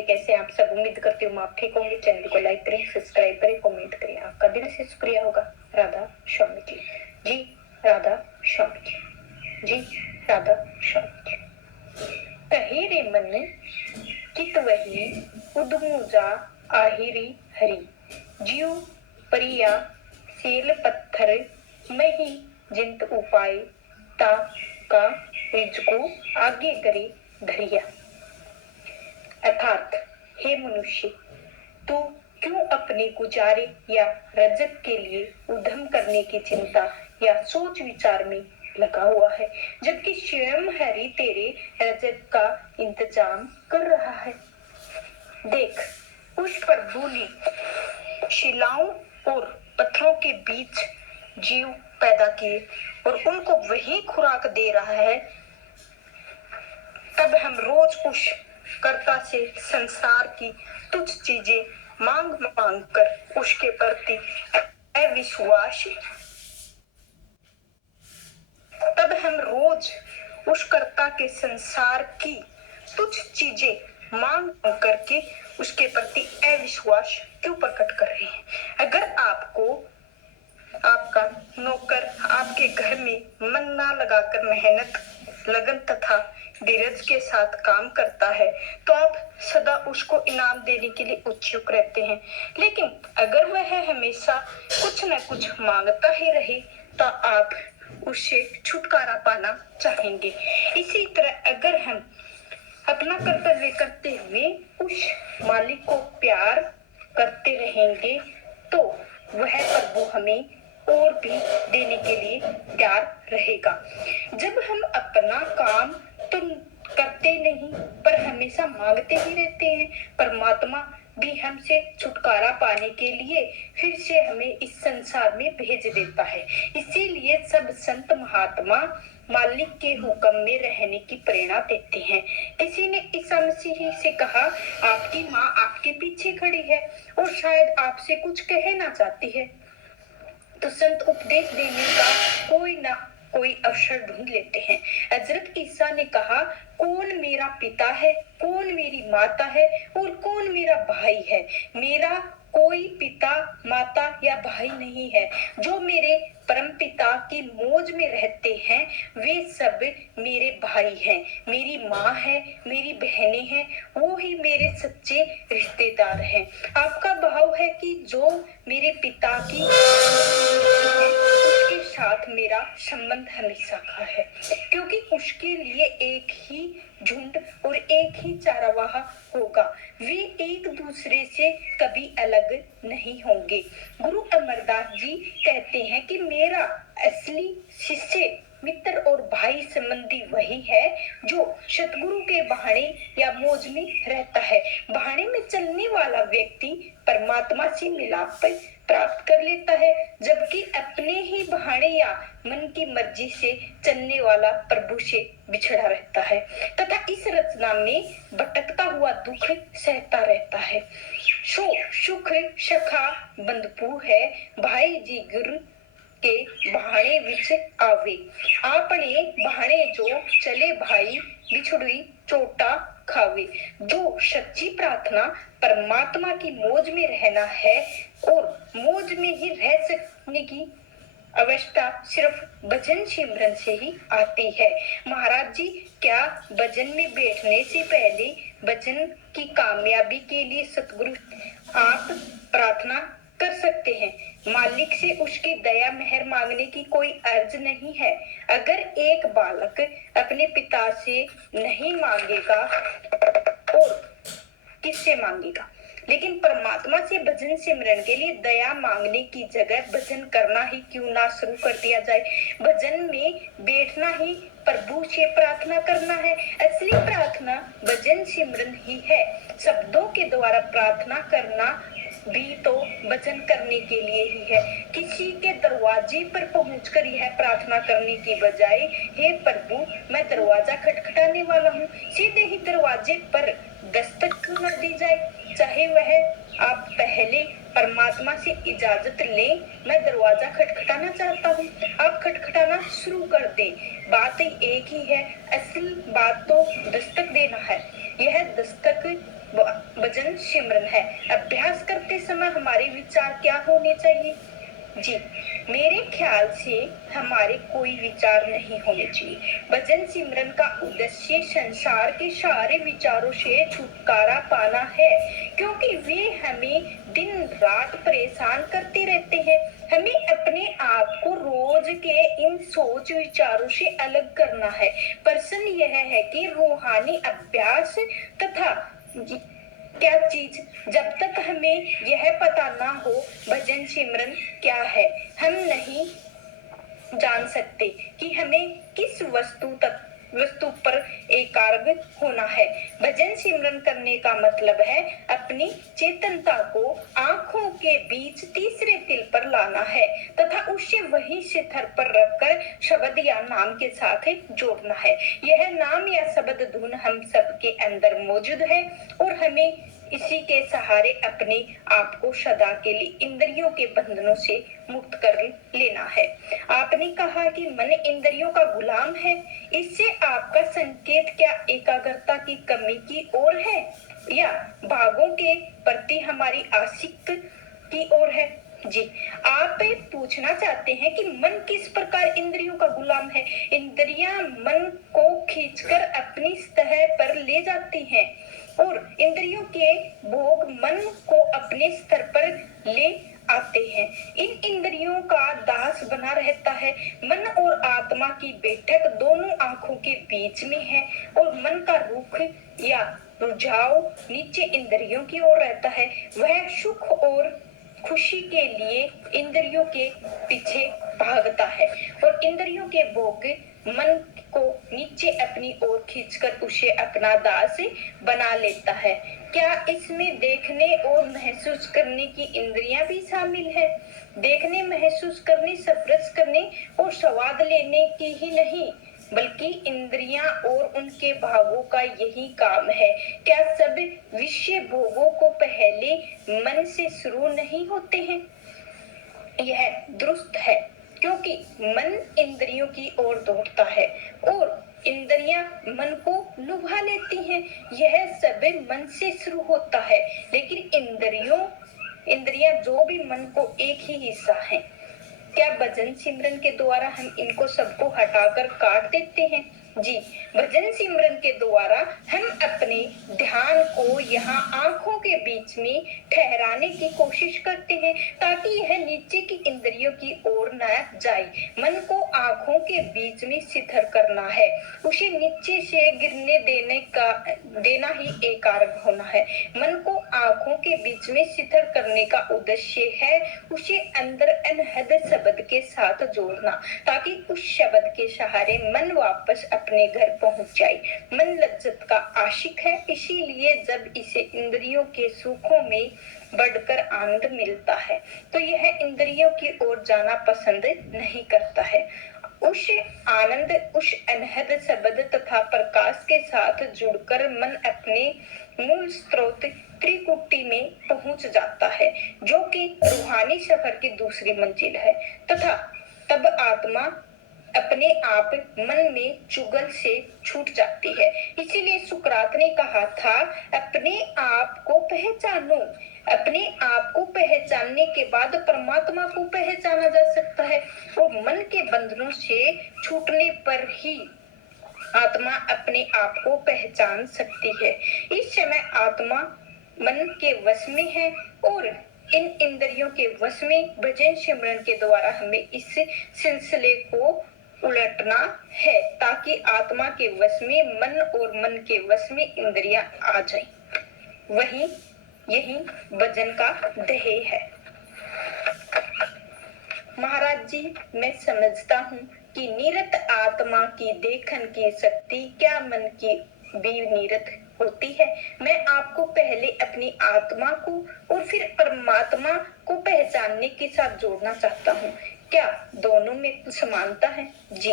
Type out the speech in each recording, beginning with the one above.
होंगे, कैसे आप सब? उम्मीद करती हूँ आप ठीक होंगे। चैनल को लाइक करें, सब्सक्राइब करें, कमेंट करें। आपका दिल से शुक्रिया होगा। राधा स्वामी जी, जी राधा स्वामी जी, जी राधा स्वामी जी। कहे रे मन चित वही उदमुजा आहिरी हरी, जीव परिया सेल पत्थर मही जिंत उपाय ता का रिज को आगे करे धरिया। अर्थात हे मनुष्य, तू क्यों अपने गुजारे या रजत के लिए उद्यम करने की चिंता या सोच विचार में लगा हुआ है, जबकि स्वयं हरि तेरे रजत का इंतजाम कर रहा है। देख, उस प्रभु ने शिलाओं और पत्थरों के बीच जीव पैदा किए और उनको वही खुराक दे रहा है। तब हम रोज उस कर्ता से संसार की तुच्छ चीजें मांग मांग कर उसके प्रति अविश्वास तब हम रोज उस कर्ता के संसार की तुच्छ चीजें मांग मांग करके उसके प्रति अविश्वास क्यों प्रकट कर रहे हैं? अगर आपको आपका नौकर आपके घर में मन ना लगाकर मेहनत, लगन तथा धीरज के साथ काम करता है तो आप सदा उसको इनाम देने के लिए उत्सुक रहते हैं। लेकिन अगर वह हमेशा कुछ न कुछ मांगता ही रहे तो आप उससे छुटकारा पाना चाहेंगे। इसी तरह अगर हम अपना कर्तव्य करते हुए उस मालिक को प्यार करते रहेंगे तो वह प्रभु हमें और भी देने के लिए तैयार रहेगा। जब हम अपना काम तो करते नहीं पर हमेशा मांगते ही रहते हैं, परमात्मा भी हमसे छुटकारा पाने के लिए फिर से हमें इस संसार में भेज देता है। इसीलिए सब संत महात्मा मालिक के हुक्म में रहने की प्रेरणा देते हैं। किसी ने ईसा मसीह से कहा, आपकी माँ आपके पीछे खड़ी है और शायद आपसे कुछ कहना चाहती है। तो संत उपदेश देने का कोई ना कोई अवसर ढूंढ लेते हैं। हजरत ईसा ने कहा, कौन मेरा पिता है, कौन मेरी माता है और कौन मेरा भाई है? मेरा कोई पिता, माता या भाई नहीं है। जो मेरे परम पिता की मौज में रहते हैं वे सब मेरे भाई हैं, मेरी माँ है, मेरी बहनें हैं, वो ही मेरे सच्चे रिश्तेदार हैं। आपका भाव है कि जो मेरे पिता की उसके साथ मेरा संबंध हमेशा का है, क्योंकि उसके लिए एक ही झुंड और एक ही चारावाह होगा। वे एक दूसरे से कभी अलग नहीं होंगे। गुरु अमरदास जी कहते हैं कि मेरा असली शिष्य, मित्र और भाई संबंधी वही है जो सतगुरु के बहाने या मौज में रहता है। बहाने में चलने वाला व्यक्ति परमात्मा से मिलाप प्राप्त कर लेता है, जबकि अपने ही बहाने या मन की मर्जी से चलने वाला प्रभु से बिछड़ा रहता है तथा इस रचना में भटकता हुआ दुख सहता रहता है। सुख सखा बंधु है, भाई जी गुरु के बहाने विच आवे। आपने बहाने जो चले भाई, बिछुड़ी चोटा खावे। जो सच्ची प्रार्थना परमात्मा की मौज में रहना है और मौज में ही रह सकने की अवस्था सिर्फ भजन सिमरन से ही आती है। महाराज जी, क्या भजन में बैठने से पहले भजन की कामयाबी के लिए सतगुरु आप प्रार्थना कर सकते हैं? मालिक से उसकी दया मेहर मांगने की कोई अर्ज नहीं है। अगर एक बालक अपने पिता से नहीं मांगेगा और किससे मांगेगा? लेकिन परमात्मा से भजन सिमरन के लिए दया मांगने की जगह भजन करना ही क्यों ना शुरू कर दिया जाए। भजन में बैठना ही प्रभु से प्रार्थना करना है। असली प्रार्थना भजन सिमरन ही है। शब्दों के द्वारा प्रार्थना करना भी तो भजन करने के लिए ही है। किसी के दरवाजे पर पहुंचकर यह प्रार्थना करने की बजाय, हे प्रभु मैं दरवाजा खटखटाने वाला हूँ, सीधे ही दरवाजे पर दस्तक क्यों न दी जाए? चाहे वह आप पहले परमात्मा से इजाजत लें, मैं दरवाजा खटखटाना चाहता हूँ, आप खटखटाना शुरू कर दें। बात एक ही है, असल बात तो दस्तक देना है। यह दस्तक भजन सिमरन है। अभ्यास करते समय हमारे विचार क्या होने चाहिए? जी, मेरे ख्याल से हमारे कोई विचार नहीं होने चाहिए। भजन सिमरन का उद्देश्य संसार के सारे विचारों से छुटकारा पाना है, क्योंकि वे हमें दिन रात परेशान करते रहते हैं। हमें अपने आप को रोज के इन सोच विचारों से अलग करना है। प्रश्न यह है कि रूहानी अभ्यास तथा क्या चीज, जब तक हमें यह पता ना हो भजन सिमरन क्या है, हम नहीं जान सकते कि हमें किस वस्तु पर एकाग्र होना है। भजन सिमरन करने का मतलब है अपनी चेतनता को आंखों के बीच तीसरे तिल पर लाना है तथा उसे वही शिखर पर रखकर शब्द या नाम के साथ जोड़ना है। यह नाम या शब्द धुन हम सबके अंदर मौजूद है और हमें इसी के सहारे अपने आप को सदा के लिए इंद्रियों के बंधनों से मुक्त कर लेना है। आपने कहा कि मन इंद्रियों का गुलाम है। इससे आपका संकेत क्या एकाग्रता की कमी की ओर है या भागों के प्रति हमारी आसक्ति की ओर है? जी, आप पूछना चाहते हैं कि मन किस प्रकार इंद्रियों का गुलाम है। इंद्रियां मन को खींचकर अपनी सतह पर ले जाती हैं और इंद्रियों के भोग मन को अपने स्तर पर ले आते हैं। इन इंद्रियों का दास बना रहता है। मन और आत्मा की बैठक दोनों आंखों के बीच में है और मन का रुख या रुझाव नीचे इंद्रियों की ओर रहता है। वह सुख और खुशी के लिए इंद्रियों के पीछे भागता है और इंद्रियों के भोग मन को नीचे अपनी ओर खींचकर उसे अपना दास बना लेता है। क्या इसमें देखने और महसूस करने की इंद्रियां भी शामिल है? देखने, महसूस करने, स्पर्श करने और स्वाद लेने की ही नहीं, बल्कि इंद्रियां और उनके भागों का यही काम है। क्या सब विषय भोगों को पहले मन से शुरू नहीं होते हैं? यह दुरुस्त है, क्योंकि मन इंद्रियों की ओर दौड़ता है और इंद्रियां मन को लुभा लेती हैं। यह सब मन से शुरू होता है, लेकिन इंद्रियां जो भी मन को एक ही हिस्सा है। क्या भजन सिमरन के द्वारा हम इनको सबको हटाकर काट देते हैं? जी, भजन सिमरन के द्वारा हम अपने ध्यान को यहाँ आंखों के बीच में ठहराने की कोशिश करते हैं ताकि यह नीचे की इंद्रियों की ओर न जाए। मन को आंखों के बीच में शिथिल करना है, उसे नीचे से गिरने देना ही एकाग्र होना है। मन को आंखों के बीच में शिथिल करने का उद्देश्य है उसे अंदर अनहद शब्द के साथ जोड़ना, ताकि उस शब्द के सहारे मन वापस अपने घर पहुंच जाए। मन लज्जत का आशिक है, इसीलिए जब इसे इंद्रियों के सुखों में बढ़कर आनंद मिलता है तो यह इंद्रियों की ओर जाना पसंद नहीं करता है। उस आनंद, उस अनहद शब्द तथा प्रकाश के साथ जुड़कर मन अपने मूल स्रोत त्रिकुटी में पहुंच जाता है, जो कि रूहानी सफर की दूसरी मंजिल है तथा तब आत्मा अपने आप मन में चुगल से छूट जाती है। इसीलिए सुकरात ने कहा था, अपने आप को पहचानो। अपने आप को पहचानने के बाद परमात्मा को पहचाना जा सकता है और मन के बंधनों से छूटने पर ही आत्मा अपने आप को पहचान सकती है। इस समय आत्मा मन के वश में है और इन इंद्रियों के वश में। भजन सिमरन के द्वारा हमें इस सिलसिले को उलटना है ताकि आत्मा के वश में मन और मन के वश में इंद्रियां आ जाएं। यही भजन का ध्येय है। महाराज जी, मैं समझता हूँ कि निरत आत्मा की देखन की शक्ति क्या मन की भी निरत होती है। मैं आपको पहले अपनी आत्मा को और फिर परमात्मा को पहचानने के साथ जोड़ना चाहता हूँ। क्या दोनों में कुछ समानता है? जी,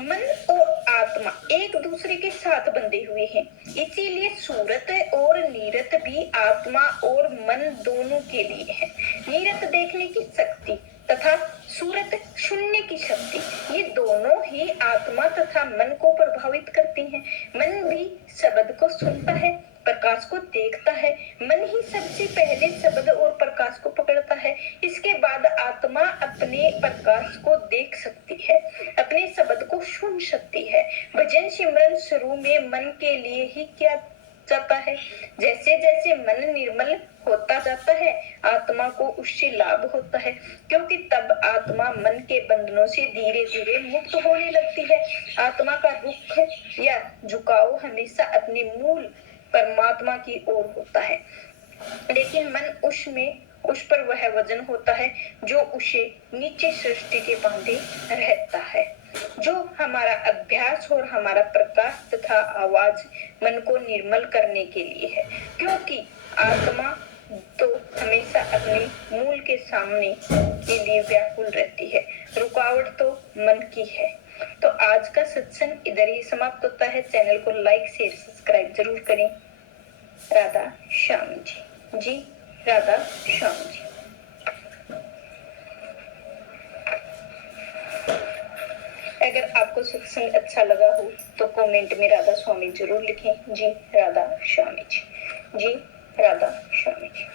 मन और आत्मा एक दूसरे के साथ बंधे हुए हैं, इसीलिए सूरत और नीरत भी आत्मा और मन दोनों के लिए है। नीरत देखने की शक्ति तथा सूरत सुनने की शक्ति, ये दोनों ही आत्मा तथा मन को प्रभावित करती हैं। मन भी शब्द को सुनता है प्रकाश को देखता है। मन ही सबसे पहले शब्द और प्रकाश को पकड़ता है। इसके बाद आत्मा अपने प्रकाश को देख सकती है, अपने शब्द को सुन सकती है। भजन सिमरन शुरू में मन के लिए ही किया जाता है। जैसे जैसे मन निर्मल होता जाता है, आत्मा को उससे लाभ होता है, क्योंकि तब आत्मा मन के बंधनों से धीरे धीरे मुक्त होने लगती है। आत्मा का रुख या झुकाव हमेशा अपने मूल परमात्मा की ओर होता है, लेकिन मन उस पर वह वजन होता है जो उसे नीचे सृष्टि के बांधे रहता है। जो हमारा अभ्यास और हमारा प्रकाश तथा आवाज मन को निर्मल करने के लिए है, क्योंकि आत्मा तो हमेशा अपने मूल के सामने के लिए व्याकुल रहती है। रुकावट तो मन की है। तो आज का सत्संग इधर ही समाप्त होता है। चैनल को लाइक शेयर सब्सक्राइब जरूर करें। राधा श्याम जी राधा श्याम जी। अगर आपको सत्संग अच्छा लगा हो तो कमेंट में राधा स्वामी जरूर लिखें। जी राधा स्वामी जी, जी राधा स्वामी जी।